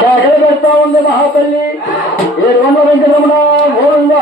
కేకలు పెడతా ఉంది మహాతల్లి. 700 వెంకటరమణ గోవింద.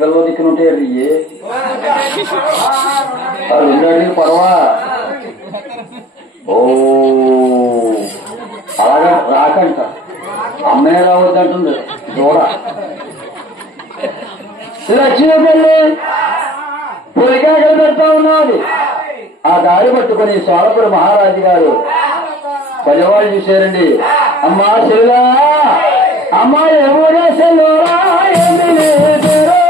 పిల్లలు దిక్కున ఉంటాయి. రెండడికి పర్వా. ఓ అలాగే రాకంట. అమ్మాయి రావద్దంటుంది దూడ. లక్ష్మీ పెళ్లి పులికాకలు పెడతా ఉన్నది. ఆ దారి పట్టుకుని సోలపురి మహారాజు గారు పదివాళ్ళు చూశారండి. అమ్మా శిలా, అమ్మా ఎవరు సెల్లోరా ఏమి లేదురా,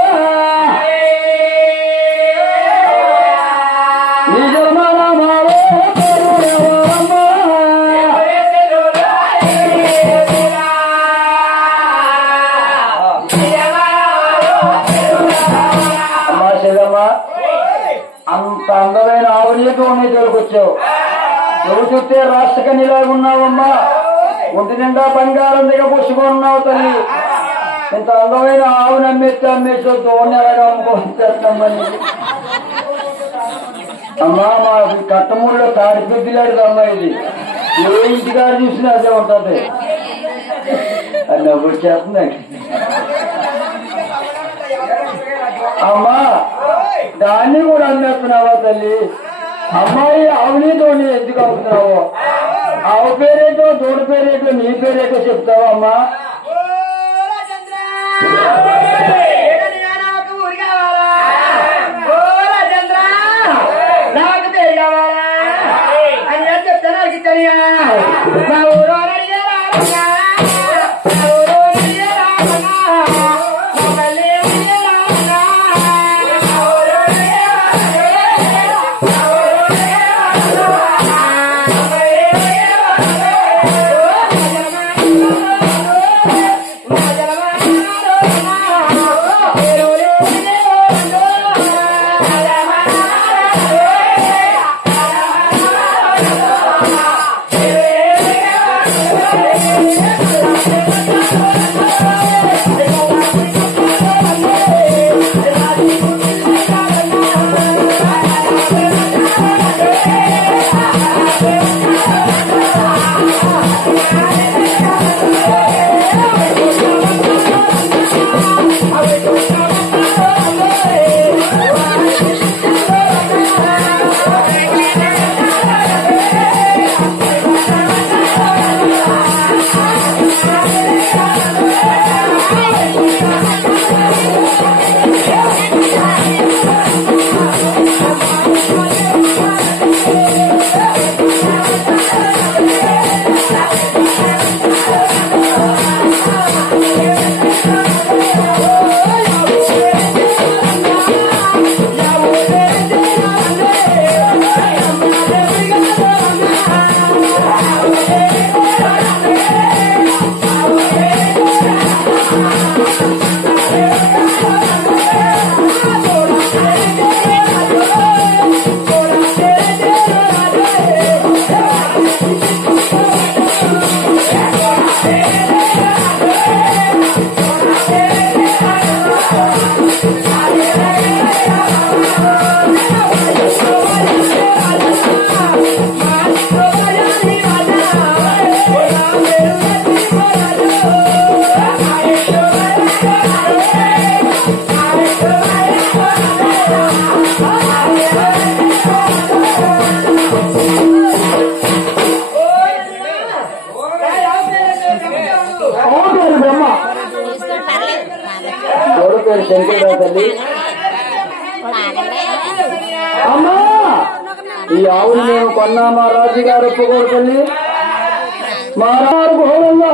అంత అందమైన ఆవునితో ఉన్నాయి తోలుకొచ్చావు. నువ్వు చూస్తే రాష్ట్రకనిలాగా ఉన్నావమ్మా. ఒంటి నిండా బంగారం దగ్గర పుష్పన్నావు తల్లి. ఇంత అందమైన ఆవుని అమ్మేసి తోని అలాగా అమ్ముకోమని అమ్మా. మా కట్టమూడిలో తాడిపెద్దిలాంటిది అమ్మా. ఇది ఏ ఇంటికారు చూసినా అదే ఉంటుంది. అది నవ్వు చేస్తుందండి. అమ్మా దాన్ని కూడా అమ్మేస్తున్నావా తల్లి? అమ్మాయి ఆవునితో ఎందుకు అవుతున్నావు? ఆవు పేరేటో దూడ పేరేటో నీ పేరేటో చెప్తావా అమ్మా? నాకు పేరు కావాలా అని చెప్తాను. మా ఊరు ఈ ఆవుని మేము కొన్నామా రాజుగారు ఒప్పుకోడుతుంది మారారు గోవిందా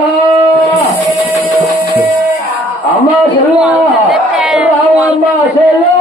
అమ్మా చెల్లా రావమ్మా చెల్లా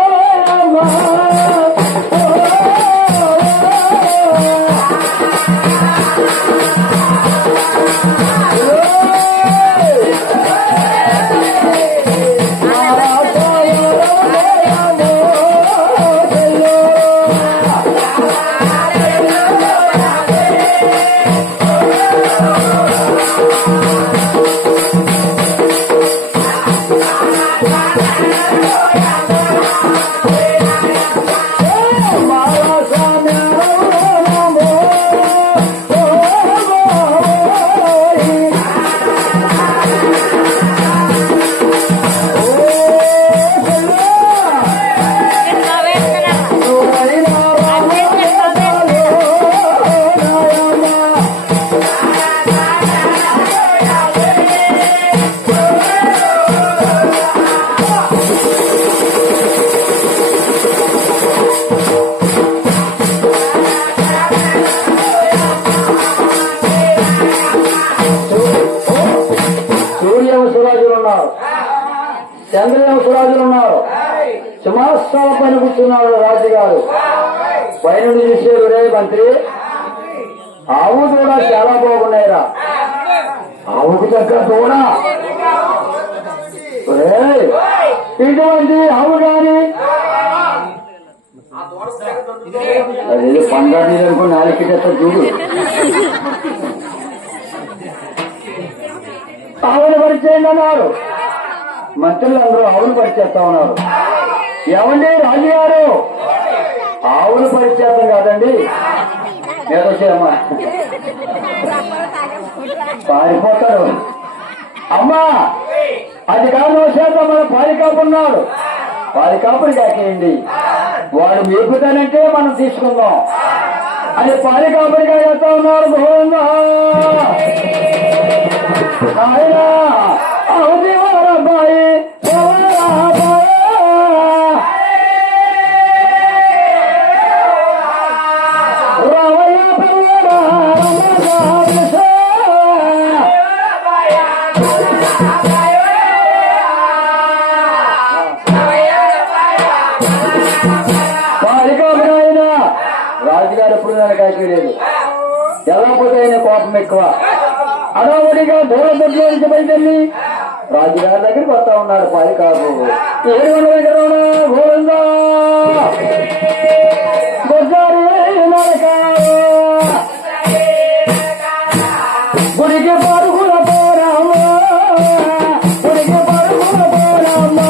చంద్రరాజులున్నారు సింహాసనాల పైన కూర్చున్నాడు రాజుగారు పైన చూసారు రే మంత్రి ఆవు కూడా చాలా బాగున్నాయిరా ఆవుకు తగ్గ కూడా ఇటువంటి ఆవు గాని అదే పండుగ అనుకో నాలుగు చూడు ఆవును పరిచయం అన్నారు మంత్రులందరూ ఆవును పరిచేస్తా ఉన్నారు ఏమండి రాజుగారు ఆవును పరిచేతం కాదండి ఏదోసేమ్మా పారిపోతారు అమ్మా అది కాదు శాతం మన పాలికాపున్నాడు పాలికాపుని కాకేయండి వాడు మేపుతానంటే మనం తీసుకుందాం అని పాలికాపునిగా చేస్తా ఉన్నారు గోవిందా ఆయన అవుది వారబ్బాయి రావయ్య పిల్లడా పాలికాపురాయన రాజుగారు ఎప్పుడు నన్ను కాయలేదు ఎలా పోతే ఆయన కోపం ఎక్కువ అడవడిగా దూరదొడ్లో నుంచి బయటెళ్ళి రాజుగారి దగ్గరికి వస్తా ఉన్నాడు పాలికాపు 700 దగ్గర గోవిందా గుడికి పరుగుల పోరామా గుడికి పరుగుల పోరామా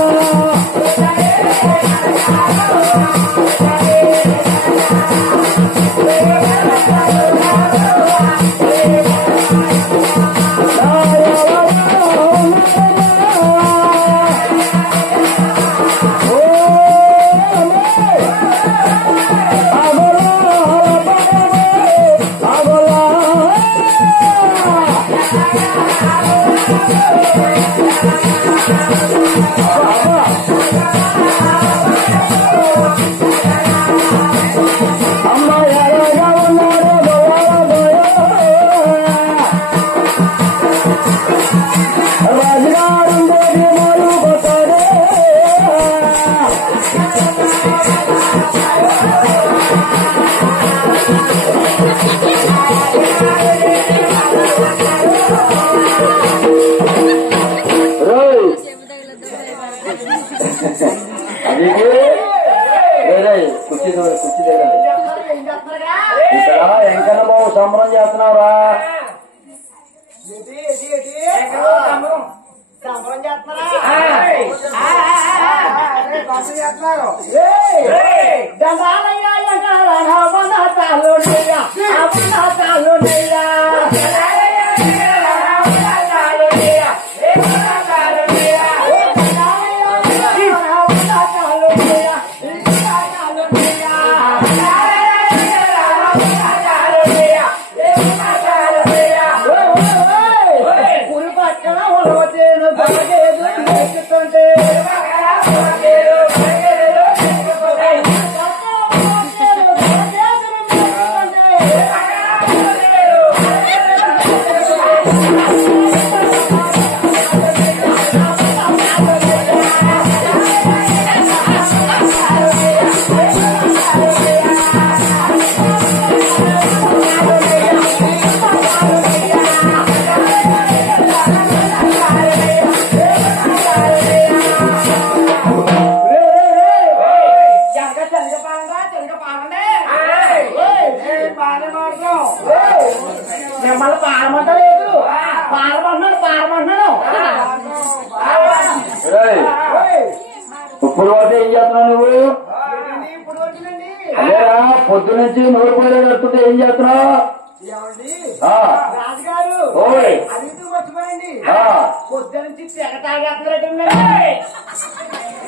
ఇక్కడ ఎంకన్న బాబు సంబరం చేస్తున్నావురా మిమ్మల్ని పారమంటలేదు పారమంటున్నాడు ఇప్పుడు పోతే ఏం చేస్తున్నావు నువ్వు? అదేరా పొద్దు నుంచి నూరు పోయే కడుతుంటే ఏం చేస్తున్నావు? రాజుగారు అడిగితూ వచ్చిపోయింది పొద్దు నుంచి తెగ తాగేస్తున్నాడు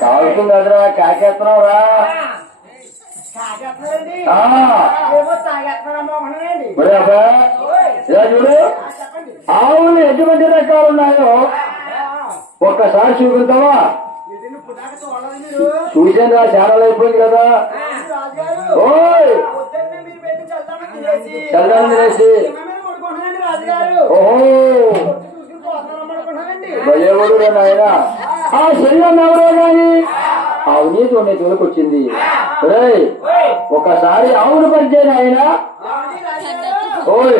కావుతుంది కదరా కాకేస్తున్నావు రా తాగేస్తున్నాడండి ఏమో తాగేస్తున్నాడమ్మా ఇలా చూడు ఆవులు ఎటువంటి రకాలు ఉన్నాయో ఒక్కసారి చూపిద్దామా? చూసాను రా చాలా అయిపోయింది కదా. ఓయ్ చల్లని తినేసి ఓహో భలేవాడు రా నాయన. ఆ శరీరం ఎవరో కానీ అవినీతి ఉండే తోలుకొచ్చింది. ఒకసారి ఆవును పరిచయం ఆయన. ఓయ్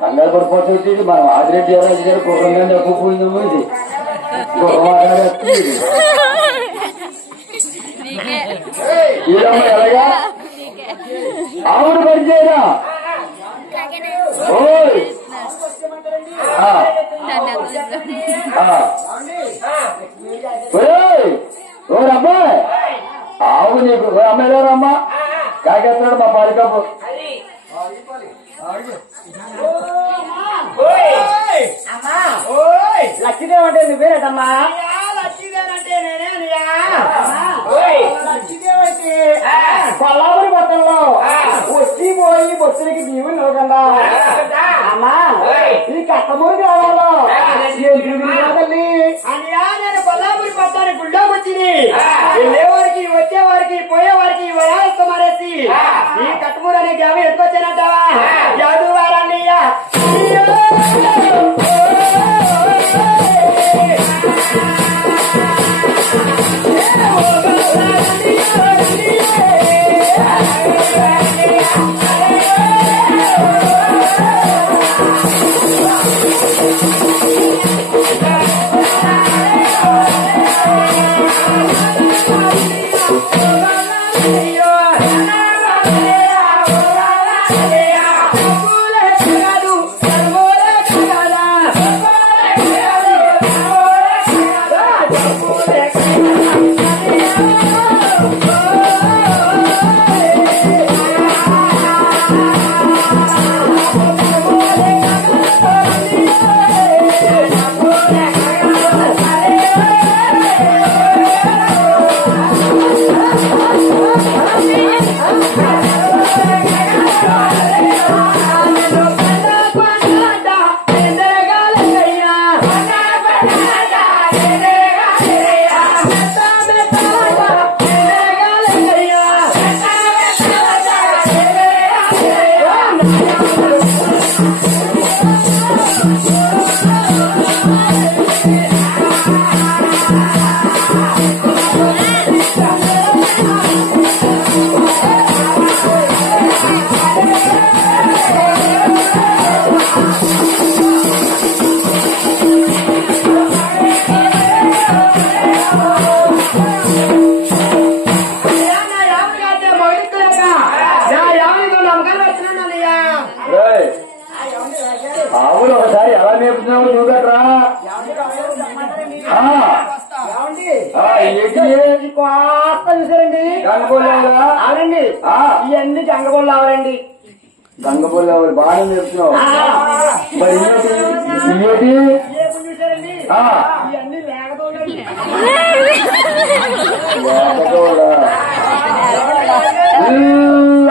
కంగారు పడిపోతుంది. మనం ఆదిరెడ్డి ఎవరాజు గారు కుర్రంగా ఎక్కువపోయిందేమో ఇది ఎలాగా ఆవును పరిచయనా? ఓయ్ ఓ అబ్బాయి ఆవు నీకు అమ్మాయి అమ్మా కాకేస్తున్నాడు మా పాలికప్పు. లక్ష్మీదేవి అంటే నువ్వేనటమ్మా? లక్ష్మీదేవి అంటే నేనే అనియా. లక్ష్మీదేవి అయితే కొల్లాపురి పట్టణంలో వచ్చి పోయి బొత్తులకి దీవులు ఇవ్వకుండా అమ్మా ఈ కట్టమూరి గ్రామంలో తల్లి అనియా నేను కొల్లాపురి పట్టానికి గుళ్ళోకి వచ్చింది. వెళ్ళేవారికి వచ్చేవారికి పోయేవారికి వయాలతో మారేసి ఈ కట్టమూరి అనే గ్రామం ఎత్తుకొచ్చానంటావా? యాదు వారాన్నయ్యా ఆవులు ఒకసారి ఎలా మేపుతున్నావో చూడట్రా. చూసారండి అవునండి ఇవన్నీ గంగబోళ్ళు అవరండి. గంగబోళ్ళు అవరు బాగా మేపుతున్నావు. మరి చూసారండి ఇవన్నీ లేకపోండి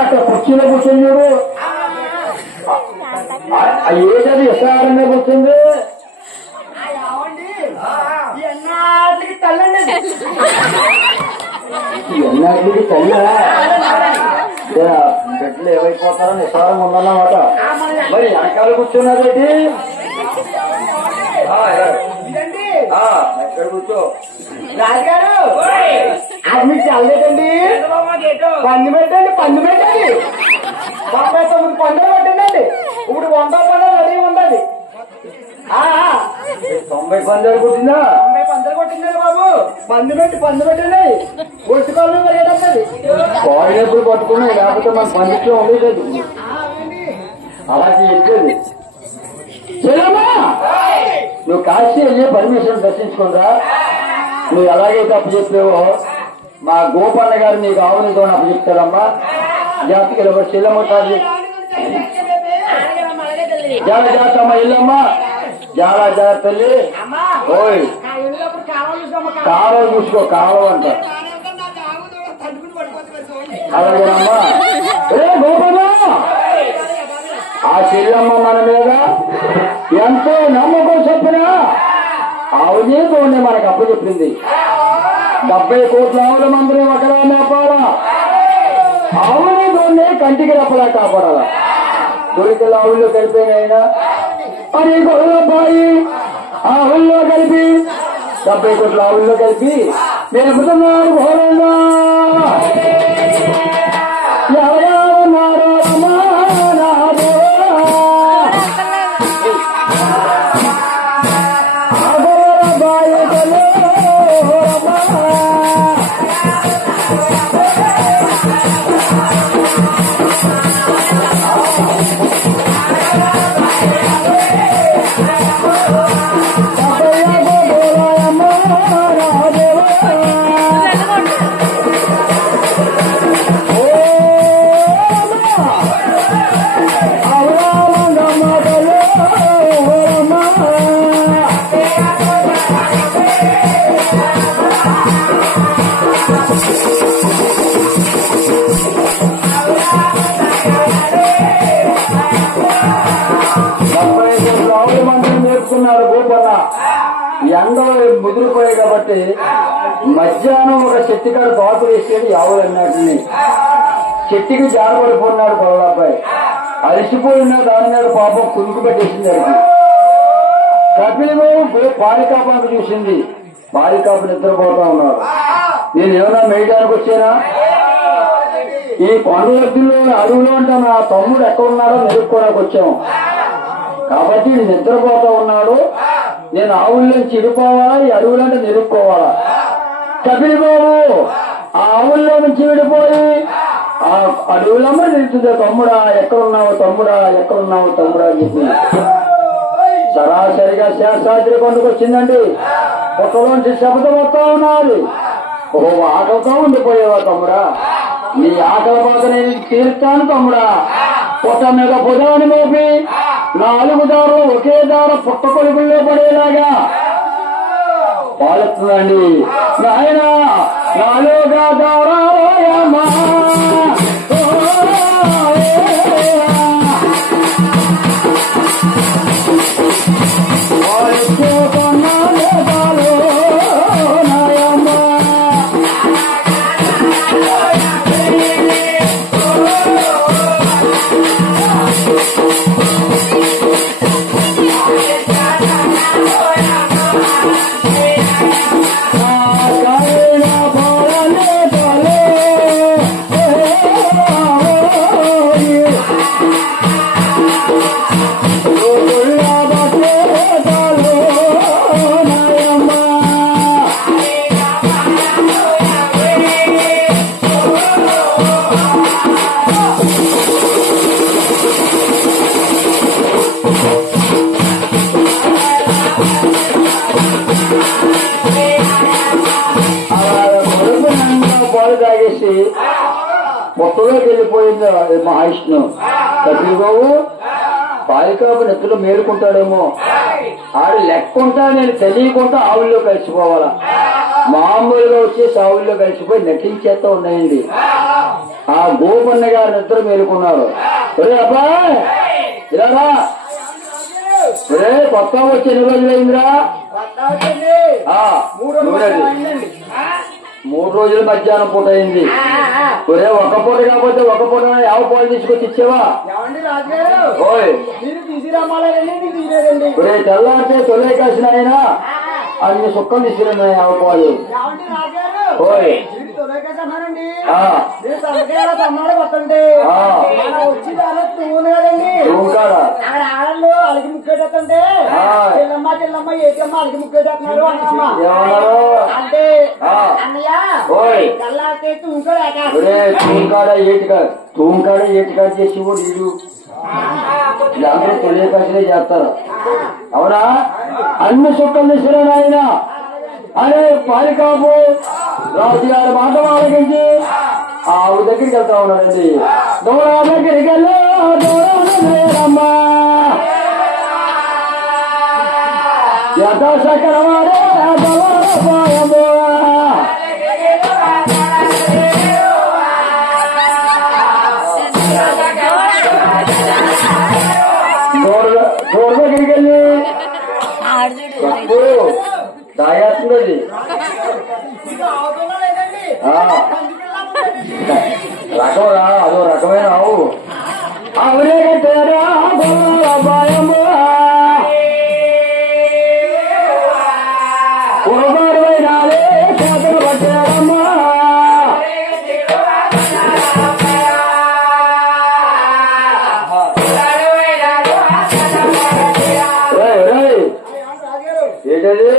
అక్కడ కుర్చీలో కూర్చొని చూడు. ఏదది విస్తారంగా కూర్చుంది. తల్లినా బిడ్డలు ఏమైపోతారో నిస్సారం ఉందన్నమాట. మరి వెనకాల కూర్చున్నారేంటి? ఎక్కడ కూర్చో రాజుగారు అది మీకు చల్లలేదండి. పంది పెట్టండి 99 పందులు పెట్టండి. ఇప్పుడు 100 పందులు రెడీ ఉందండి. 90 పందాలు కొట్టిందా? 90 పందులు కొట్టిందండి బాబు. పంది పెట్టండి. ఒట్టుకోవాలి పరిగెట్టండి. కాళ్ళు పట్టుకుని లేకపోతే మన పండిట్లో ఉండేది అలాగే వెళ్ళేది. చెల్లమ్మా నువ్వు కాశీ వెళ్ళి పరమేశ్వరుని దర్శించుకుందా. నువ్వు ఎలాగైతే అప్పచెప్పావో మా గోపాల గారు నీకు ఆవునితో అప్పచెప్తారమ్మా. జాతికి చెల్లమ్మ జాగ్రత్తమ్మ ఇల్లమ్మా జాగ్రత్త తల్లి. ఓయ్ కాలువ చూసుకో కాలువ అంట. అలాగేనమ్మా. గోపాల ఆ చెల్లమ్మ మన మీద ఎంతో నమ్మకం చెప్పిన ఆవునేతోనే మనకు అప్పు చెప్పింది. 70 కోట్ల ఆవుల మందిని ఒకలా మేపాలా. ఆవునేతోనే కంటికి రెప్పలా కాపాడాలా. దొరికెళ్ళ ఆవుల్లో కలిపోయినైనా అని గొర్రెలబ్బాయి ఆవుల్లో కలిపి 70 కోట్ల ఆవుల్లో కలిపి మేపుతున్నారు ఘోరంగా. ఎవరా ఉన్నారో నేర్చుకున్నారు గోపన్న. ఎండ ముదిరిపోయాయి కాబట్టి మధ్యాహ్నం ఒక చెట్టుకాడ తోట వేసేది ఆవులన్నటిని. చెట్టుకి జారపడిపోయినాడు పొలబ్బాయి. అలసిపోయినా దాని మీద పాపం కునుకు పెట్టేసింది. అది కపిలబాబు పాలికాపాకు చూసింది. పాలికాపు నిద్రపోతా ఉన్నారు. నేనేమన్నా మేయడానికి వచ్చానా? ఈ కొండలద్దులో అడవులో అంటే నా తమ్ముడు ఎక్కడున్నాడో నిలుపుకోవడానికి వచ్చాము కాబట్టి నిద్రపోతా ఉన్నాడు. నేను ఆవుల్లోంచి విడిపోవాలా, ఈ అడవులంటే నిలుపుకోవాలా? కపిల్ బాబు ఆ ఆవుల్లో నుంచి విడిపోయి ఆ అడవులమ్మ నిలుస్తుంది. తమ్ముడా ఎక్కడున్నావు తమ్ముడా అని చెప్పి సరాసరిగా శేషాద్రి కొండకు వచ్చిందండి. పొట్టలోంచి శబ్దం వస్తా ఉన్నది. ఆకలితో ఉండిపోయేవా తమ్ముడా? నీ ఆకలి బాధ నేను తీరుస్తాను తమ్ముడా. పొట్ట మీద భుజాన్ని మోపి 4 దారులు ఒకే దార పుట్ట కొడుకుల్లో పడేలాగా పాలుతుందండి. నాయన 4గా దారాలమ్మా మొత్తలోకి వెళ్ళిపోయింది మహావిష్ణు. కపిల్ బాబు బాలికాపు నెత్తులో మేలుకుంటాడేమో. ఆడు లెక్కుంటా నేను తెలియకుండా ఆవుల్లో కలిసిపోవాలా. మామూలుగా వచ్చేసి ఆవుల్లో కలిసిపోయి నటించేస్తా ఉన్నాయండి. ఆ గోపన్న గారి నిద్ర మేలుకున్నారు. ఒరే అబ్బాయి ఇలారా, ఒరే కొత్త వచ్చి 2 రోజులైందిరా. 3 రోజులు మధ్యాహ్నం పూట అయింది. ఒరే ఒక పూట కాకపోతే ఒక పూట యావ పాలు తీసుకొచ్చి ఇచ్చేవా? ఏమండి రాజుగారు ఓయ్ మీరు తీసుకురమ్మాలండి నేను తీయలేదండి. ఒరే తెల్లారితే తొలే కాసిన ఆయన అన్ని సుక్కలు తీసుకున్నాయి యావ పాలు. ఏమండి రాజుగారు ఓయ్ మీరు తొలగేసన్నారండి ఆ మీరు తలకేలా తమ్మాడు వస్తుంటే ఆ. వచ్చి దాని తూను కదండి రూంకాడా అక్కడ ఆడళ్ళు అలిగి ముక్కేటంటే ఆ. చెల్లమ్మ చెల్లమ్మ ఏటమ్మ అలిగి ముక్కేటన్నారు అన్నమ్మ ఏమన్నారు? అంటే ఆ. అన్నయ్య ఓయ్ తెల్లారితే తూనుకోలేక ఒరే తూంకాడ ఏటికాడ చేసి కూడా ఇడు అందరూ తొలే కాసినే చేస్తారు. అవునా? అన్ని సుక్కలు తీసుకున్నాను ఆయన అనే పాలికాపు రాజుగారి మాట వాళ్ళకి ఆవు దగ్గరికి వెళ్తా ఉన్నాడండి. దూరా దగ్గరికి వెళ్ళమ్మా యథాశకరవాడే దూర దగ్గరికి వెళ్ళి దాయాత్తుంది. రకమరా అదో రకమైన ఆవు ఆవునే కట్టారా భయము పురబారువైనాలే చేతలు పట్టారమ్మా ఏంటది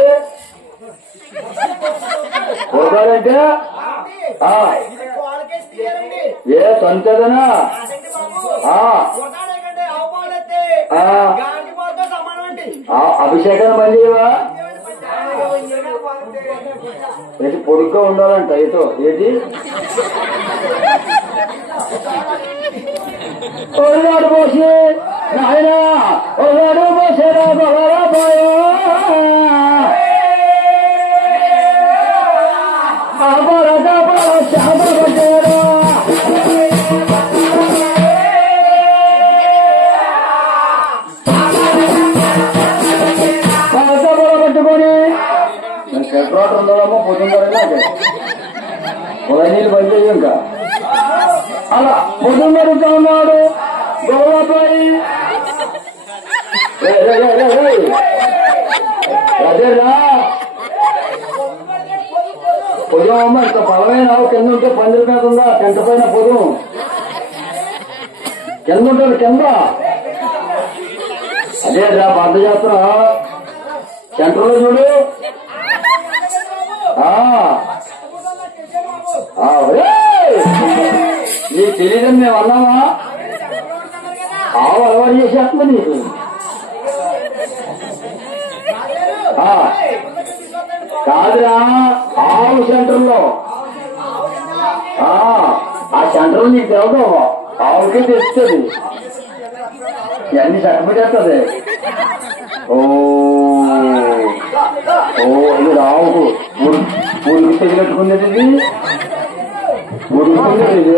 పోతారంటే ఏ సొంతదనా అభిషేకం మళ్ళీవా ఏంటి పొడుగ్గా ఉండాలంట ఏటో ఏంటి ఒకనాడు పోసి నాయన ఒకనాడు పోసేరా బహరా పోయో పట్టుకొని సెపరేట్ ఉండాలమ్మా పొద్దున్నరగా పొల నీళ్ళు బంద్ చేయ ఇంకా అలా పొద్దున్నరుతా ఉన్నాడు గోవాబాయి అదేరా పొద్దు అమ్మ ఇంత బలమైన కింద ఉంటే పందిరి మీద ఉందా టెంట పైన పొద్దు కింద ఉంటుంది కింద అదేరా పంట జాతర సెంటర్లో చూడు నీకు తెలియదని మేము అన్నామా ఆవు అలవాటు చేసేస్తుంది నీకు కాదురా ఆవు సెంటర్లో ఆ సెంటర్ నీకు తెలదు ఆవుకే తెస్తుంది ఇవన్నీ చట్టపెట్టేస్తుంది ఇది ఆవుకు ఉడికి తెగినట్టుకునేది ఇది ఉడుకుతున్నది ఇది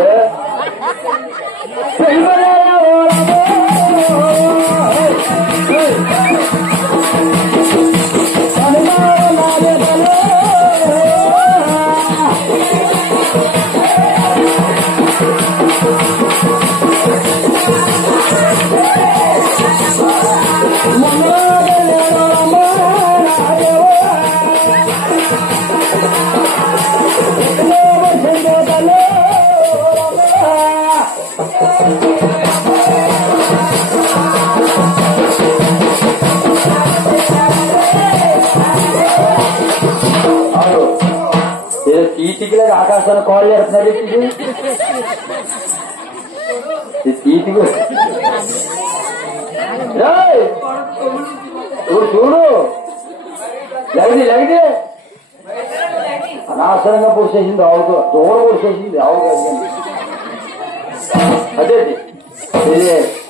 తీతికిలాగా ఆకాశాన్ని కాల్ చేస్తున్నారు తీతికి చూడు లగది అనవసరంగా పూసేసింది ఆవుతో దూరం పూసేసింది ఆవు కాదు అదే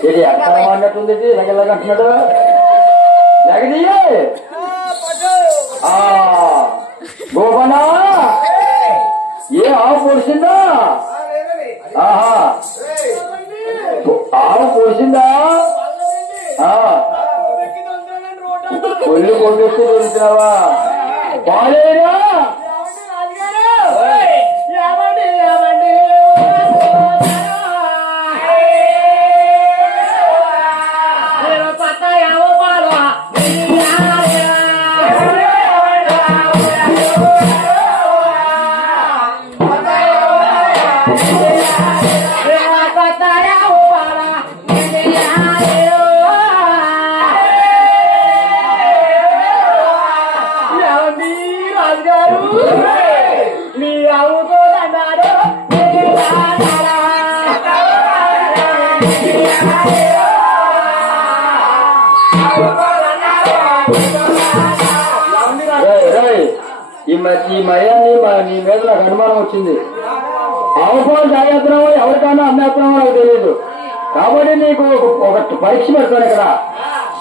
ఇది అర్థం అన్నట్టుంది లగలగంటున్నాడు లగది గోపనా ఏ ఆవు పొడిచిందా ఆహా ఆవు పొడిచిందా ఒళ్ళు కొట్టేస్తూ దొరుకుతున్నావా బాలేనా రాజుగారు మీ అవుతో అన్నాడు ఈ మయాన్ని నీ మీద నాకు అనుమానం వచ్చింది. ఆవుపాలు తాగేస్తున్నావో ఎవరికైనా అమ్మేస్తున్నావో నాకు తెలియదు. కాబట్టి నీకు ఒక పరీక్ష పెడతాను ఇక్కడ.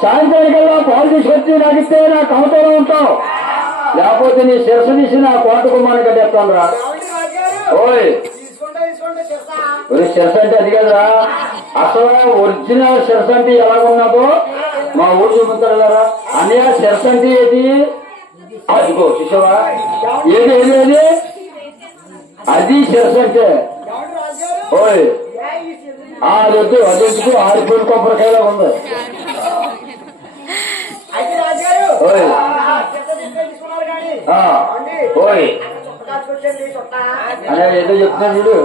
సాయంత్రానికల్లా పాలు తీసుకొచ్చి నాకు ఇస్తే నా కమతలో ఉంటావు, లేకపోతే నీ శిరసు తీసి నా కోట కుమ్మాన్ని కట్టేస్తాను రా. ఓయ్ శిరస అంటే అది కదరా, అసలు ఒరిజినల్ శిరస అంటే ఎలాగున్నదో మా ఊరు చూపుతారు కదా. అన్నయ్య శిరస అంటే ఏది? అదిగో చూసావా, ఏది ఏది అది అది శిరస అంటే. ఓయ్ అది వద్దు, అది ఎందుకు ఆరిపోయిన కొబ్బరికాయలా ఉంది. ఓయ్ ఓయ్ అనే ఏదో చెప్తున్నాడు చూడు,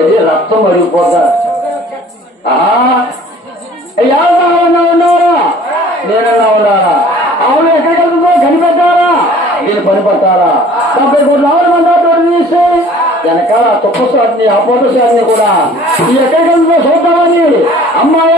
ఇది రక్తం మరిగిపోతా. ఉన్నారా నేనన్నా ఉన్నారా? అవును ఎక్కడికి వెళ్తుందో కనిపెట్టారా? నేను పని పట్టారా? 70 కోట్ల ఆవులు తీసి వెనకాల తుప్ప సాటిని ఆ పొట్ట సాటిని కూడా ఎక్కడికి వెళ్తుందో చూద్దామని అమ్మాయి